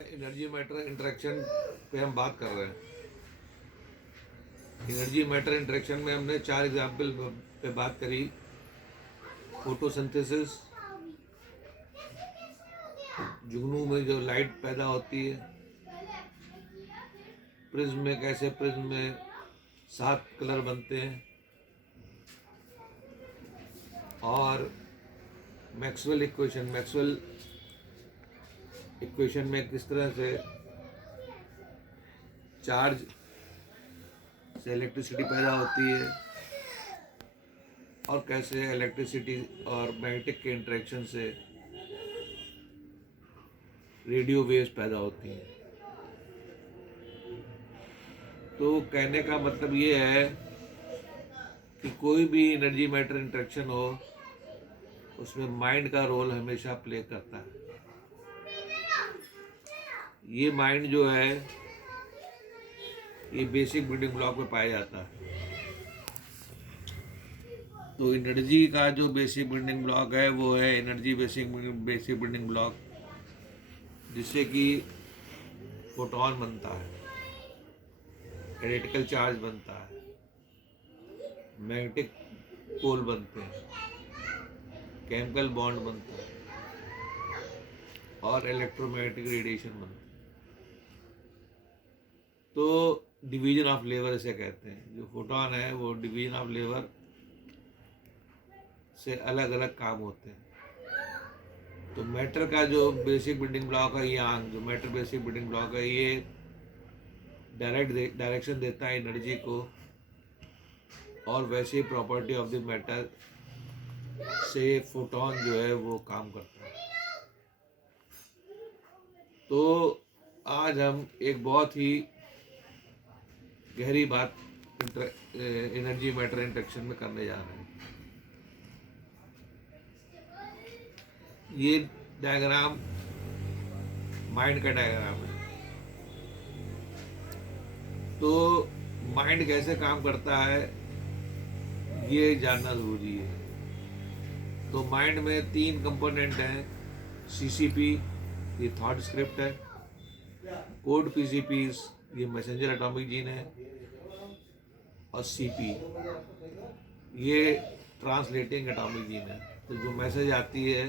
Energy matter interaction पे हम बात कर रहे हैं। एनर्जी मैटर इंटरेक्शन में हमने 4 एग्जाम्पल पे बात करी। फोटोसिंथेसिस, जुगनू में जो लाइट पैदा होती है, प्रिज्म में कैसे प्रिज्म में 7 कलर बनते हैं, और मैक्सवेल इक्वेशन में किस तरह से चार्ज से इलेक्ट्रिसिटी पैदा होती है और कैसे इलेक्ट्रिसिटी और मैग्नेटिक के इंटरेक्शन से रेडियो वेव्स पैदा होती हैं। तो कहने का मतलब ये है कि कोई भी एनर्जी मैटर इंटरेक्शन हो, उसमें माइंड का रोल हमेशा प्ले करता है। ये माइंड जो है, ये बेसिक बिल्डिंग ब्लॉक में पाया जाता है। तो एनर्जी का जो बेसिक बिल्डिंग ब्लॉक है वो है एनर्जी बेसिक बिल्डिंग ब्लॉक, जिससे कि फोटोन बनता है, इलेक्ट्रिकल चार्ज बनता है, मैग्नेटिक पोल बनते हैं, केमिकल बॉन्ड बनता है और इलेक्ट्रोमैग्नेटिक रेडिएशन बनता है। तो डिवीजन ऑफ लेबर इसे कहते हैं। जो फोटोन है वो डिवीजन ऑफ लेबर से अलग अलग काम होते हैं। तो मैटर का जो बेसिक बिल्डिंग ब्लॉक है, जो मैटर बेसिक बिल्डिंग ब्लॉक है, ये डायरेक्शन देता है एनर्जी को, और वैसे प्रॉपर्टी ऑफ द मैटर से फोटोन जो है वो काम करता है। तो आज हम एक बहुत ही गहरी बात एनर्जी मैटर इंटरेक्शन में करने जा रहे हैं। ये डायग्राम माइंड का डायग्राम है। तो माइंड कैसे काम करता है ये जानना जरूरी है। तो माइंड में 3 कंपोनेंट हैं। सीसीपी, ये थॉट स्क्रिप्ट है। कोड पीसीपीज, ये मैसेंजर एटॉमिक जीन है। और सीपी, ये ट्रांसलेटिंग एटॉमिक जीन है। तो जो मैसेज आती है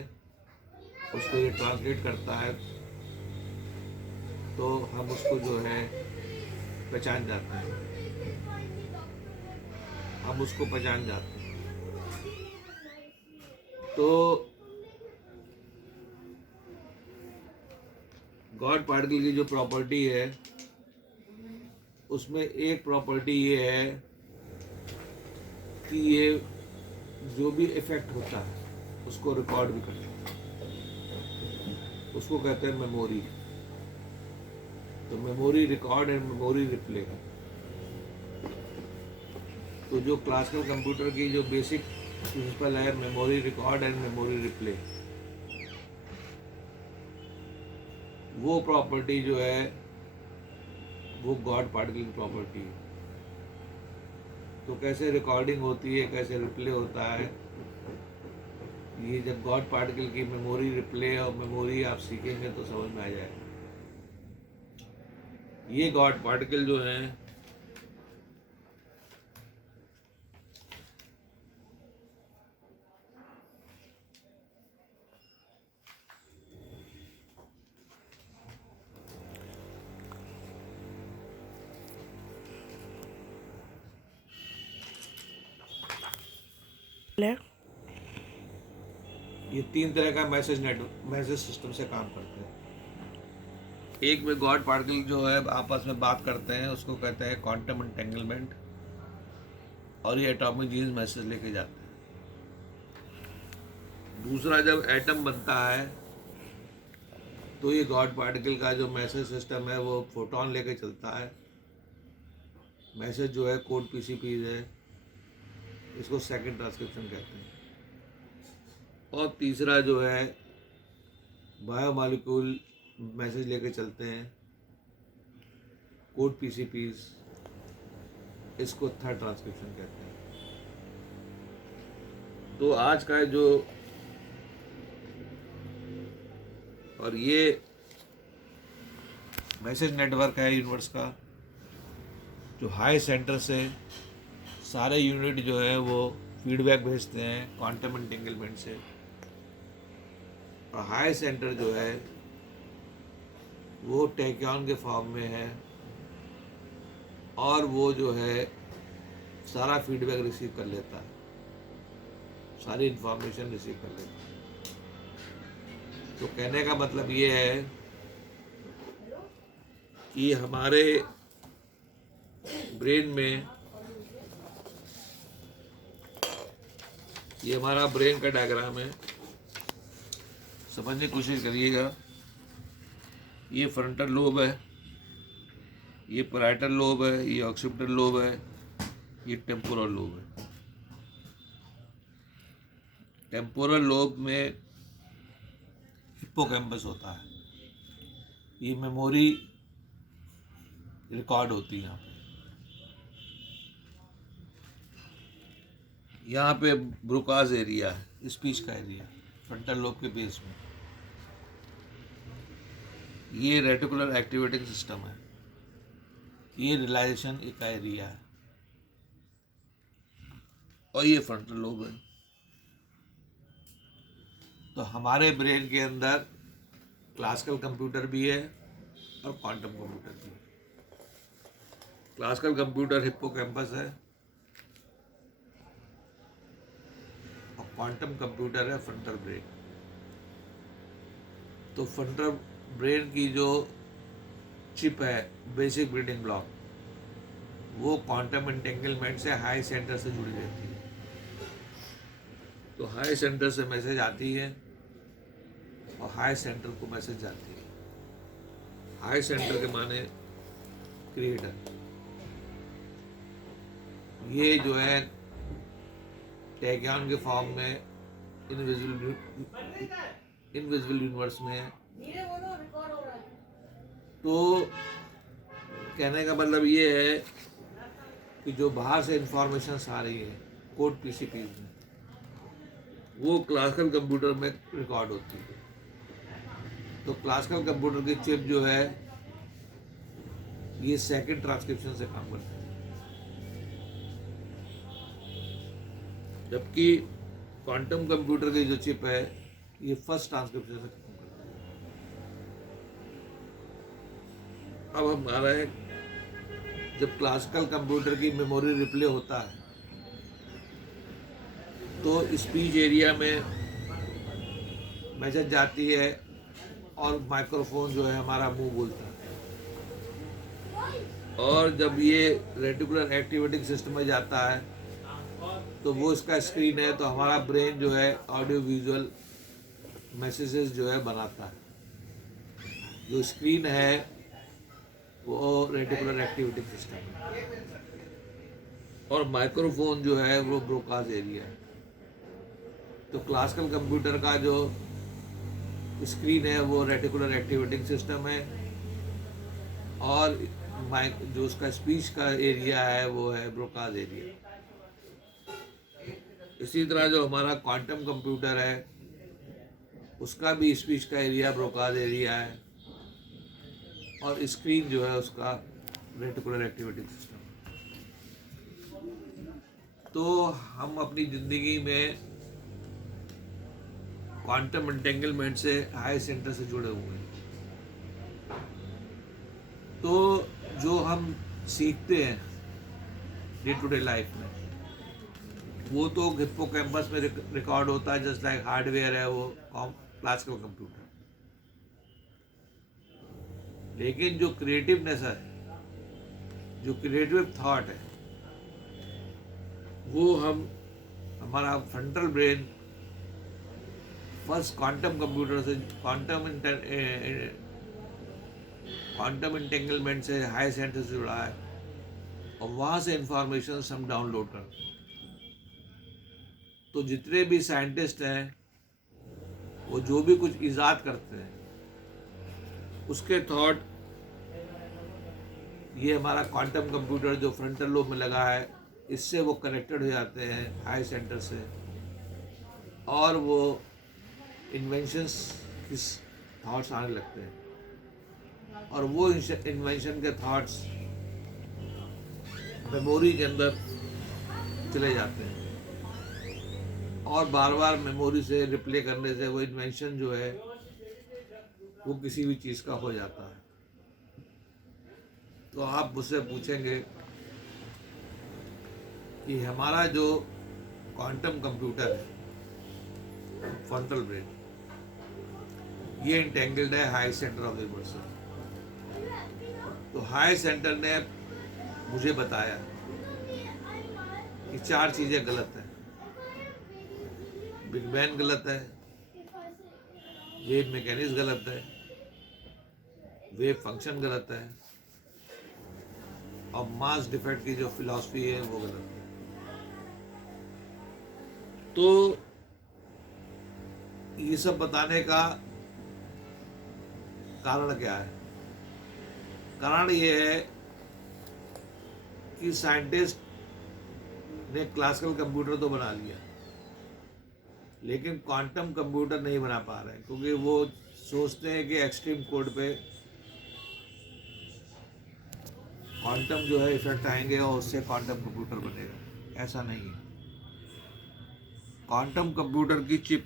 उसको ये ट्रांसलेट करता है, तो हम उसको जो है पहचान जाते हैं। हम उसको पहचान जाते हैं। तो गॉड पार्टिकल की जो प्रॉपर्टी है, उसमें एक प्रॉपर्टी ये है कि ये जो भी इफेक्ट होता है उसको रिकॉर्ड भी करता है। उसको कहते हैं मेमोरी। तो memory record and memory replay. तो जो क्लासिकल कंप्यूटर की जो बेसिक प्रिंसिपल है, memory record and memory replay, वो प्रॉपर्टी जो है वो गॉड पार्टिकल की प्रॉपर्टी है। तो कैसे रिकॉर्डिंग होती है, कैसे रिप्ले होता है, ये जब गॉड पार्टिकल की मेमोरी रिप्ले और मेमोरी आप सीखेंगे तो समझ में आ जाएगा। ये गॉड पार्टिकल जो है ये 3 तरह का मैसेज सिस्टम से काम करते हैं। एक में गॉड पार्टिकल जो है आपस में बात करते हैं, उसको कहते हैं क्वांटम एंटेंगलमेंट, और ये एटॉमिक जीन्स मैसेज लेके जाते हैं। दूसरा, जब एटम बनता है तो ये गॉड पार्टिकल का जो मैसेज सिस्टम है वो फोटोन लेके चलता है। मैसेज जो है कोड पीसीपीज है, इसको सेकंड ट्रांसक्रिप्शन कहते हैं। और तीसरा जो है बायोमॉलिक्यूल मैसेज लेके चलते हैं, कोड पीसीपीज, इसको थर्ड ट्रांसक्रिप्शन कहते हैं। तो आज का जो, और ये मैसेज नेटवर्क है यूनिवर्स का, जो हाई सेंटर से सारे यूनिट जो है वो फीडबैक भेजते हैं क्वांटम एंटेंगलमेंट से, और हाई सेंटर जो है वो टैक्यॉन के फॉर्म में है, और वो जो है सारा फीडबैक रिसीव कर लेता है, सारी इंफॉर्मेशन रिसीव कर लेता है। तो कहने का मतलब ये है कि हमारे ब्रेन में, ये हमारा ब्रेन का डायग्राम है, समझने की कोशिश करिएगा। ये फ्रंटल लोब है, ये पैराइटल लोब है, ये ऑक्सीपिटल लोब है, ये टेम्पोरल लोब है। टेम्पोरल लोब में हिप्पोकैम्पस होता है, ये मेमोरी रिकॉर्ड होती है यहाँ पे। यहाँ पे ब्रोकास एरिया है, स्पीच का एरिया, फ्रंटल लोब के बेस में। ये रेटिकुलर एक्टिवेटिंग सिस्टम है, ये रियलाइजेशन का एरिया है, और ये फ्रंटल लोब है। तो हमारे ब्रेन के अंदर क्लासिकल कंप्यूटर भी है और क्वांटम कंप्यूटर भी है। क्लासिकल कंप्यूटर हिप्पोकैम्पस है और क्वांटम कंप्यूटर है फ्रंटल ब्रेन। तो फ्रंटल ब्रेन की जो चिप है, बेसिक बिल्डिंग ब्लॉक, वो क्वांटम एंटेंगलमेंट से हाई सेंटर से जुड़ी रहती है। तो हाई सेंटर से मैसेज आती है और हाई सेंटर को मैसेज जाती है। हाई सेंटर के माने क्रिएटर। ये जो है टैक्यॉन के फॉर्म में इनविजिबल यूनिवर्स में है। तो कहने का मतलब ये है कि जो बाहर से इंफॉर्मेशन आ रही है कोड पीसीपी में, वो क्लासिकल कंप्यूटर में रिकॉर्ड होती है। तो क्लासिकल कंप्यूटर की चिप जो है ये सेकंड ट्रांसक्रिप्शन से काम करती है, जबकि क्वांटम कंप्यूटर की जो चिप है ये फर्स्ट ट्रांसक्रिप्शन से काम करती है। अब हमारा है, जब क्लासिकल कंप्यूटर की मेमोरी रिप्ले होता है तो स्पीच एरिया में मैसेज जाती है और माइक्रोफोन जो है हमारा मुंह बोलता है, और जब ये रेटिकुलर एक्टिवेटिंग सिस्टम में जाता है तो वो इसका स्क्रीन है, तो हमारा ब्रेन जो है ऑडियो विजुअल मैसेजेस जो है बनाता है। जो स्क्रीन है वो रेटिकुलर एक्टिवेटिंग सिस्टम है, और माइक्रोफोन जो है वो ब्रोकास एरिया है। तो क्लासिकल कंप्यूटर का जो स्क्रीन है वो रेटिकुलर एक्टिवेटिंग सिस्टम है, और जो उसका स्पीच का एरिया है वो है ब्रोकास एरिया। इसी तरह जो हमारा क्वांटम कंप्यूटर है उसका भी स्पीच का एरिया ब्रोकास एरिया है, और स्क्रीन जो है उसका रेटिकुलर एक्टिवेटिंग सिस्टम। तो हम अपनी ज़िंदगी में क्वांटम एंटेंगलमेंट से हाई सेंटर से जुड़े हुए हैं। तो जो हम सीखते हैं डे टू डे लाइफ में वो तो हिप्पोकैम्पस में रिकॉर्ड होता है, जस्ट लाइक हार्डवेयर है वो क्लासिकल कंप्यूटर। लेकिन जो क्रिएटिवनेस है, जो क्रिएटिव थॉट है, वो हमारा frontal brain first quantum computer से क्वांटम इंटेंगलमेंट से हाई सेंटर से जुड़ा है, और वहाँ से इंफॉर्मेशन हम डाउनलोड करते हैं। तो जितने भी साइंटिस्ट हैं वो जो भी कुछ इजाद करते हैं उसके थॉट ये हमारा क्वांटम कंप्यूटर जो फ्रंटल लोब में लगा है इससे वो कनेक्टेड हो जाते हैं हाई सेंटर से, और वो इन्वेंशंस किस थॉट्स आने लगते हैं। और वो इन्वेंशन के थॉट्स मेमोरी के अंदर चले जाते हैं और बार बार मेमोरी से रिप्ले करने से वो इन्वेंशन जो है वो किसी भी चीज़ का हो जाता है। तो आप मुझसे पूछेंगे कि हमारा जो क्वांटम कंप्यूटर है फ्रंटल ब्रेन, ये इंटेंगल्ड है high centre of the universe से। तो हाई सेंटर ने मुझे बताया कि 4 चीज़ें गलत हैं। बिग बैंग गलत है, वेव मैकेनिक्स गलत है, वेव फंक्शन गलत है और मास डिफेक्ट की जो फिलॉसफी है वो गलत है। तो ये सब बताने का कारण क्या है? कारण ये है कि साइंटिस्ट ने क्लासिकल कंप्यूटर तो बना लिया लेकिन क्वांटम कंप्यूटर नहीं बना पा रहे क्योंकि वो सोचते हैं कि एक्सट्रीम कोड पे क्वांटम जो है इफेक्ट आएंगे और उससे क्वांटम कंप्यूटर बनेगा। ऐसा नहीं है। क्वांटम कंप्यूटर की चिप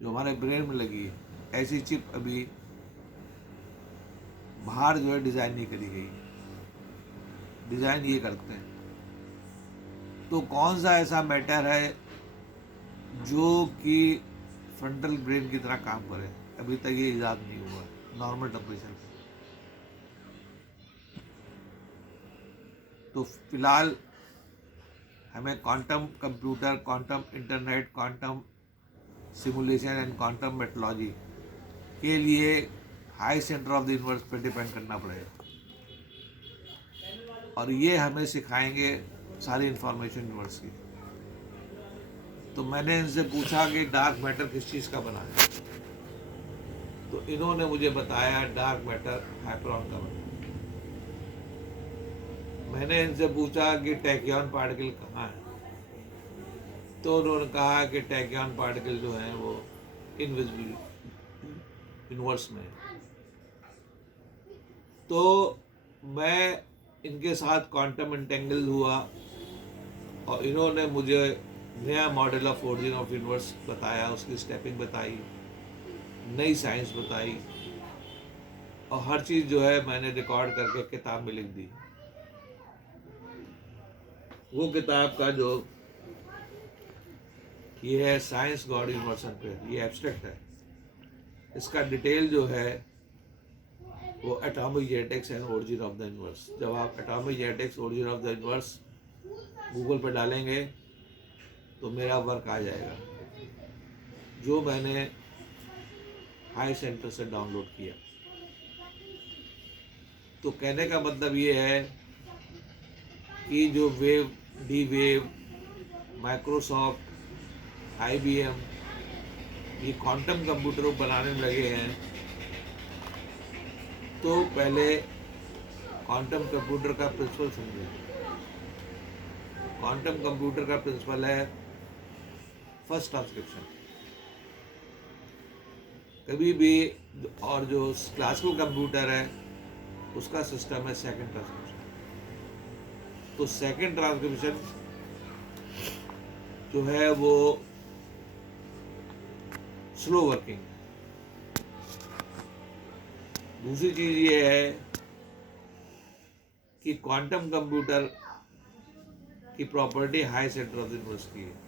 जो हमारे ब्रेन में लगी है, ऐसी चिप अभी बाहर जो है डिज़ाइन नहीं करी गई। डिज़ाइन ये करते हैं। तो कौन सा ऐसा मैटर है जो कि फ्रंटल ब्रेन की तरह काम करे? अभी तक ये इजाद नहीं हुआ नॉर्मल टेम्परेचर पे। तो फिलहाल हमें quantum computer, quantum internet, quantum simulation and quantum metrology के लिए high centre of the universe पे डिपेंड करना पड़ेगा और ये हमें सिखाएंगे सारी इंफॉर्मेशन यूनिवर्स की। तो मैंने इनसे पूछा कि डार्क मैटर किस चीज़ का बना है, तो इन्होंने मुझे बताया डार्क मैटर हाइपरॉन का बना। मैंने इनसे पूछा कि टैक्यॉन पार्टिकल कहाँ है, तो उन्होंने कहा कि टैक्यॉन पार्टिकल जो हैं वो इनविजिबल यूनिवर्स में है। तो मैं इनके साथ क्वांटम इंटेंगल हुआ और इन्होंने मुझे नया model of origin of universe बताया, उसकी स्टेपिंग बताई, नई साइंस बताई और हर चीज़ जो है मैंने रिकॉर्ड करके किताब में लिख दी। वो किताब का जो ये है science God universe and prayer, ये एब्स्ट्रैक्ट है। इसका डिटेल जो है वो atomic genetics and origin of the universe. जब आप atomic genetics origin of the universe Google पर डालेंगे तो मेरा वर्क आ जाएगा जो मैंने हाई सेंटर से डाउनलोड किया। तो कहने का मतलब ये है कि जो wave, D wave, Microsoft, IBM ये क्वांटम कंप्यूटर बनाने लगे हैं, तो पहले क्वांटम कंप्यूटर का प्रिंसिपल समझें। क्वांटम कंप्यूटर का प्रिंसिपल है फर्स्ट ट्रांसक्रिप्शन कभी भी, और जो क्लासिकल कंप्यूटर है उसका सिस्टम है सेकंड ट्रांसक्रिप्शन। तो सेकंड ट्रांसक्रिप्शन जो है वो स्लो वर्किंग। दूसरी चीज ये है कि क्वांटम कंप्यूटर की property high centre of the universe की है।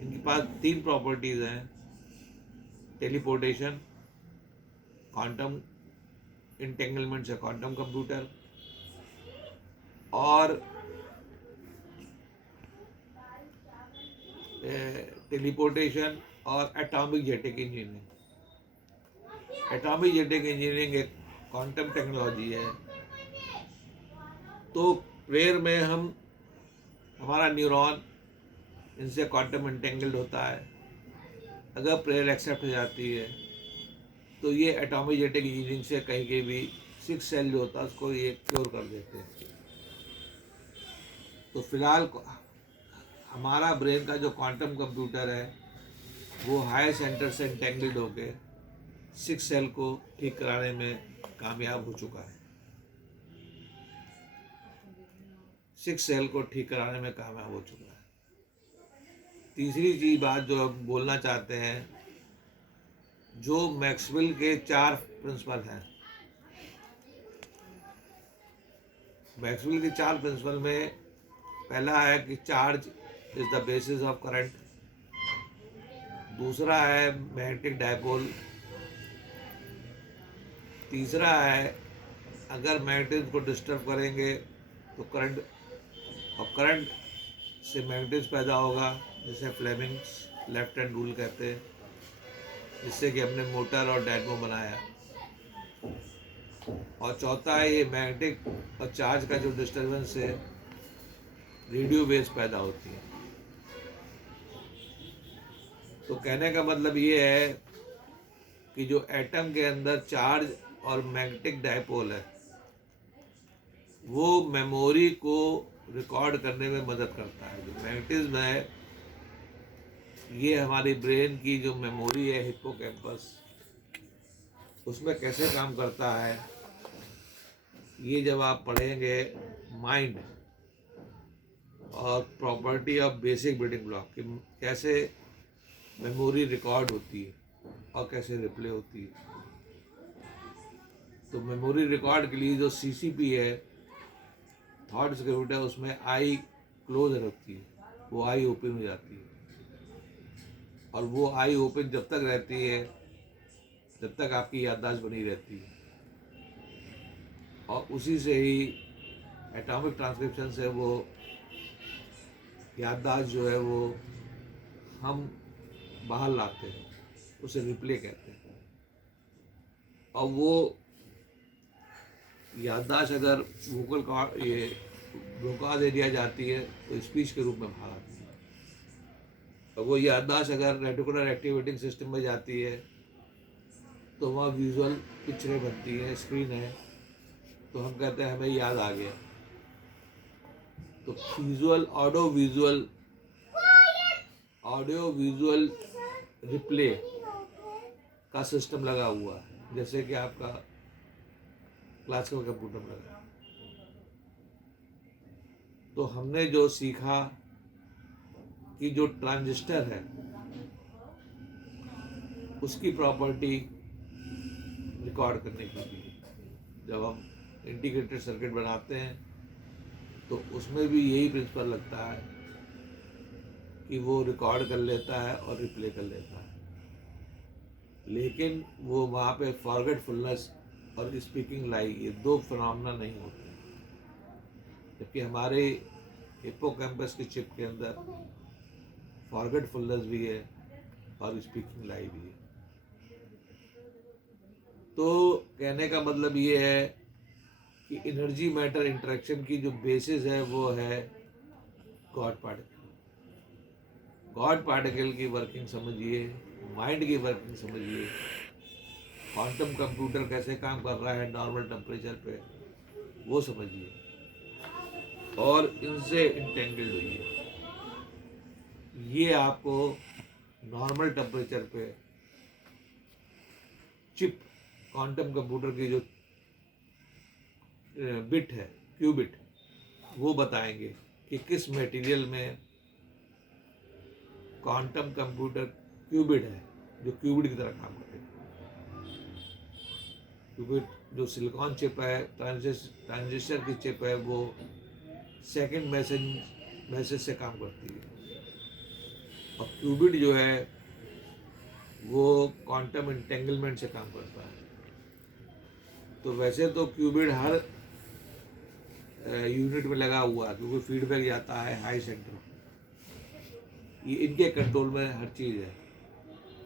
इनके पास 3 प्रॉपर्टीज हैं, टेलीपोर्टेशन, क्वांटम इंटेंगलमेंट से क्वांटम कंप्यूटर और टेलीपोर्टेशन और atomic genetic engineering. Atomic genetic engineering एक क्वांटम टेक्नोलॉजी है। तो प्रेयर में हमारा न्यूरॉन इनसे क्वांटम इंटेंगल्ड होता है। अगर प्रेयर एक्सेप्ट हो जाती है तो ये एटॉमिक जेनेटिक इंजीनियरिंग से कहीं के भी 6 सेल जो होता है उसको ये क्योर कर देते हैं। तो फिलहाल हमारा ब्रेन का जो क्वांटम कंप्यूटर है वो हाई सेंटर से इंटेंगल्ड होके 6 सेल को ठीक कराने में कामयाब हो चुका है। 6 सेल को ठीक कराने में कामयाब हो चुका है। तीसरी चीज बात जो हम बोलना चाहते हैं, जो मैक्सवेल के 4 प्रिंसिपल हैं, मैक्सवेल के 4 प्रिंसिपल में पहला है कि charge is the basis of current. दूसरा है मैग्नेटिक डायपोल। तीसरा है अगर मैग्नेटिज्म को डिस्टर्ब करेंगे तो करंट, और करंट से मैग्नेटिज्म पैदा होगा, जिसे फ्लेमिंग्स लेफ्ट हैंड रूल कहते हैं, जिससे कि हमने मोटर और डायनमो बनाया। और चौथा है ये मैग्नेटिक और चार्ज का जो डिस्टर्बेंस है, रेडियो वेव्स पैदा होती है। तो कहने का मतलब ये है कि जो एटम के अंदर चार्ज और मैग्नेटिक डायपोल है, वो मेमोरी को रिकॉर्ड करने में मदद करता है। जो मैग्नेटिज्म है, ये हमारी ब्रेन की जो मेमोरी है, हिप्पोकैम्पस, उसमें कैसे काम करता है, ये जब आप पढ़ेंगे माइंड और property of basic building block, कि कैसे मेमोरी रिकॉर्ड होती है और कैसे रिप्ले होती है। तो मेमोरी रिकॉर्ड के लिए जो सीसीपी है, थॉट सिक्योरिटी है, उसमें आई क्लोज रखती है, वो आई ओपन हो जाती है। और वो आई ओपन जब तक रहती है, जब तक आपकी याददाश्त बनी रहती है। और उसी से ही एटॉमिक ट्रांसक्रिप्शन से वो याददाश्त जो है वो हम बाहर लाते हैं, उसे रिप्ले कहते हैं। और वो याददाश्त अगर वोकल का ये ब्रोकाज एरिया जाती है तो स्पीच के रूप में बाहर आती है। और वो याददाश्त अगर रेटिकुलर एक्टिवेटिंग सिस्टम में जाती है तो वहाँ विजुअल पिक्चरें बनती हैं, स्क्रीन है, तो हम कहते हैं हमें याद आ गया। तो विजुअल ऑडियो विजुअल रिप्ले का सिस्टम लगा हुआ है, जैसे कि आपका क्लासिकल कंप्यूटर में लगा। तो हमने जो सीखा कि जो ट्रांजिस्टर है उसकी प्रॉपर्टी रिकॉर्ड करने के लिए, जब हम इंटीग्रेटेड सर्किट बनाते हैं तो उसमें भी यही प्रिंसिपल लगता है कि वो रिकॉर्ड कर लेता है और रिप्ले कर लेता है। लेकिन वो वहाँ पे फॉरगेटफुलनेस और स्पीकिंग लाई, ये 2 फिनोमेना नहीं होते, जबकि हमारे हिप्पोकैम्पस की चिप के अंदर फॉरगेटफुलनेस भी है और स्पीकिंग लाई भी है। तो कहने का मतलब ये है कि एनर्जी मैटर इंटरेक्शन की जो बेसिस है वो है गॉड पार्टिकल। गॉड पार्टिकल की वर्किंग समझिए, माइंड की वर्किंग समझिए, क्वांटम कंप्यूटर कैसे काम कर रहा है नॉर्मल टेम्परेचर पे, वो समझिए, और इनसे इंटेंगल्ड होइए। ये आपको नॉर्मल टेम्परेचर पे चिप, क्वांटम कंप्यूटर की जो बिट है, क्यूबिट, वो बताएंगे कि किस मटेरियल में क्वांटम कंप्यूटर क्यूबिट है जो क्यूबिट की तरह काम करेगा। क्यूबिट जो सिलिकॉन चिप है, ट्रांजिस्टर की चिप है, वो सेकंड मैसेज से काम करती है। और क्यूबिट जो है वो क्वांटम इंटेंगलमेंट से काम करता है। तो वैसे तो क्यूबिट हर यूनिट में लगा हुआ है, क्योंकि फीडबैक जाता है हाई सेंटर, ये इनके कंट्रोल में हर चीज़ है।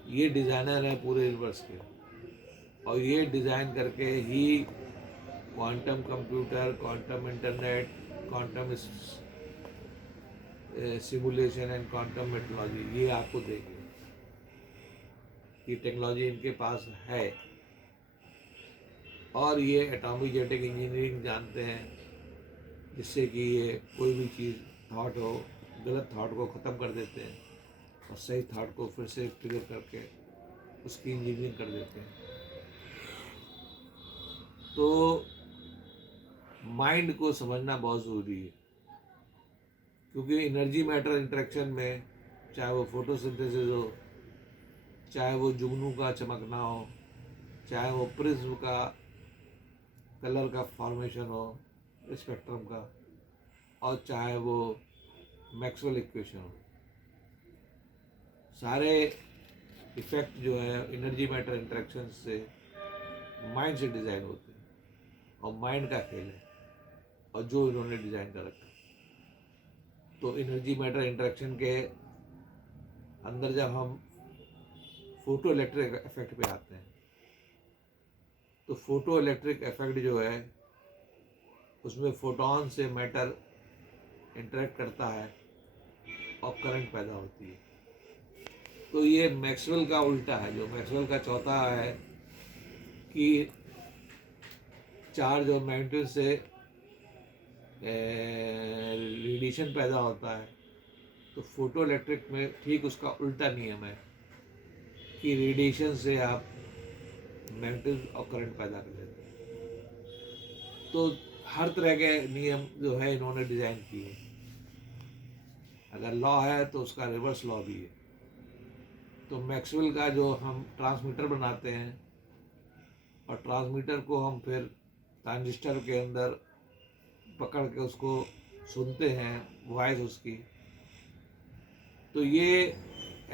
ये डिज़ाइनर है पूरे यूनिवर्स के, और ये डिज़ाइन करके ही quantum computer, quantum internet, quantum simulation and quantum metrology, ये आपको देंगे। ये टेक्नोलॉजी इनके पास है। और ये एटॉमिक जेनेटिक इंजीनियरिंग जानते हैं, जिससे कि ये कोई भी चीज़ थॉट हो, गलत थॉट को ख़त्म कर देते हैं और सही थॉट को फिर से ट्रिगर करके उसकी इंजीनियरिंग कर देते हैं। तो माइंड को समझना बहुत ज़रूरी है, क्योंकि एनर्जी मैटर इंटरेक्शन में चाहे वो फोटोसिंथेसिस हो, चाहे वो जुगनू का चमकना हो, चाहे वो प्रिज्म का कलर का फॉर्मेशन हो स्पेक्ट्रम का, और चाहे वो मैक्सवेल इक्वेशन हो, सारे इफेक्ट जो है एनर्जी मैटर इंटरेक्शन से माइंड से डिज़ाइन होते हैं, और माइंड का खेल है और जो इन्होंने डिज़ाइन कर रखा है। तो एनर्जी मैटर इंटरेक्शन के अंदर जब हम फोटो इलेक्ट्रिक इफेक्ट पे आते हैं, तो फोटो इलेक्ट्रिक इफेक्ट जो है उसमें फोटोन से मैटर इंटरेक्ट करता है और करंट पैदा होती है। तो ये मैक्सवेल का उल्टा है। जो मैक्सवेल का चौथा है कि चार्ज और मैग्नेटिज्म से रेडिएशन पैदा होता है, तो फोटो इलेक्ट्रिक में ठीक उसका उल्टा नियम है कि रेडिएशन से आप मैग्नेटिज्म और करंट पैदा कर लेते हैं। तो हर तरह के नियम जो है इन्होंने डिज़ाइन किए। अगर लॉ है तो उसका रिवर्स लॉ भी है। तो मैक्सवेल का जो हम ट्रांसमीटर बनाते हैं और ट्रांसमीटर को हम फिर ट्रांजिस्टर के अंदर पकड़ के उसको सुनते हैं वॉइस उसकी, तो ये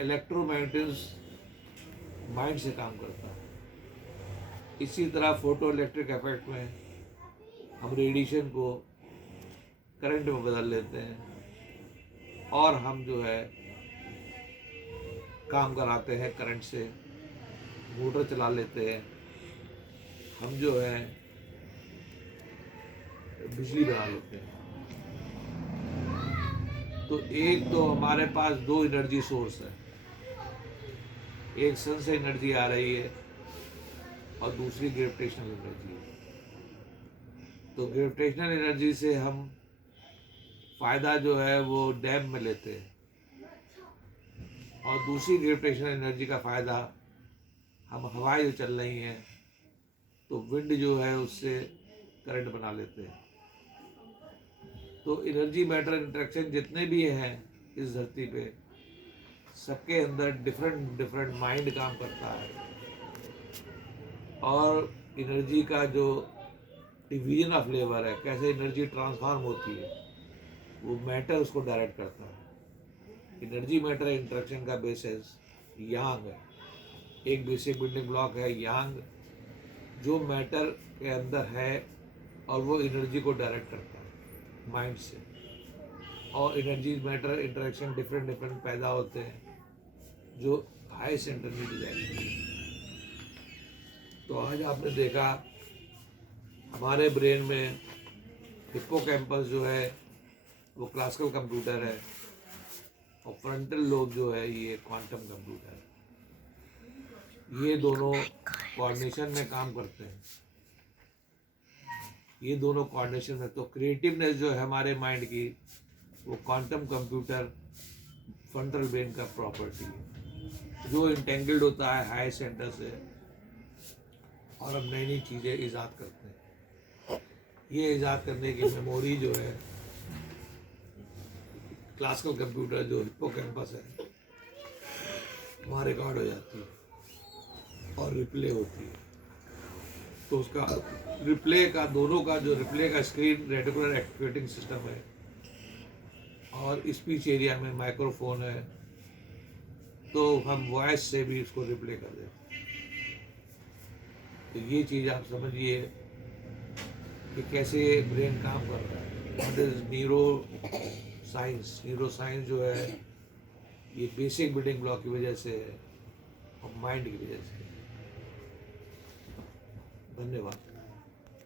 इलेक्ट्रोमैग्नेटिज्म माइंड से काम करता है। इसी तरह फोटो इलेक्ट्रिक इफेक्ट में हम रेडिएशन को करंट में बदल लेते हैं और हम जो है काम कराते हैं करंट से, मोटर चला लेते हैं, हम जो है बिजली बना लेते हैं। तो एक तो हमारे पास दो एनर्जी सोर्स है, एक सन से एनर्जी आ रही है और दूसरी ग्रेविटेशनल एनर्जी है। तो ग्रेविटेशनल एनर्जी से हम फ़ायदा जो है वो डैम में लेते हैं, और दूसरी ग्रेविटेशनल एनर्जी का फ़ायदा हम हवाएं जो चल रही हैं तो विंड जो है उससे करंट बना लेते हैं। तो एनर्जी मैटर इंटरेक्शन जितने भी हैं इस धरती पे, सबके अंदर डिफरेंट डिफरेंट माइंड काम करता है, और एनर्जी का जो डिवीजन ऑफ लेबर है, कैसे एनर्जी ट्रांसफॉर्म होती है, वो मैटर उसको डायरेक्ट करता है। एनर्जी मैटर इंटरेक्शन का बेसिस यांग है। एक बेसिक बिल्डिंग ब्लॉक है यांग, जो मैटर के अंदर है और वो एनर्जी को डायरेक्ट करता है माइंड से। और energy matter interaction different different पैदा होते हैं जो हाई सेंटर में डिजाइन होते हैं। तो आज आपने देखा हमारे ब्रेन में हिप्पोकैम्पस जो है वो क्लासिकल कंप्यूटर है, और फ्रंटल लोब जो है ये क्वांटम कंप्यूटर है। ये दोनों कोऑर्डिनेशन में काम करते हैं, ये दोनों कोऑर्डिनेशन में। तो क्रिएटिवनेस जो है हमारे माइंड की, वो क्वांटम कंप्यूटर फ्रंटल ब्रेन का प्रॉपर्टी है, जो इंटेंगल्ड होता है हाई सेंटर से, और हम नई नई चीज़ें ईजाद करते हैं। ये ईजाद करने की मेमोरी जो है क्लासिकल कंप्यूटर जो हिप्पोकैम्पस है वहाँ रिकॉर्ड हो जाती है और रिप्ले होती है। तो उसका रिप्ले का दोनों का जो रिप्ले का स्क्रीन रेटिकुलर एक्टिवेटिंग सिस्टम है, और स्पीच एरिया में माइक्रोफोन है, तो हम वॉइस से भी इसको रिप्ले कर देते हैं। तो ये चीज़ आप समझिए कि कैसे ब्रेन काम कर रहा है। What is neuro science. Neuro science जो है ये बेसिक बिल्डिंग ब्लॉक की वजह से है और माइंड की वजह से। धन्यवाद।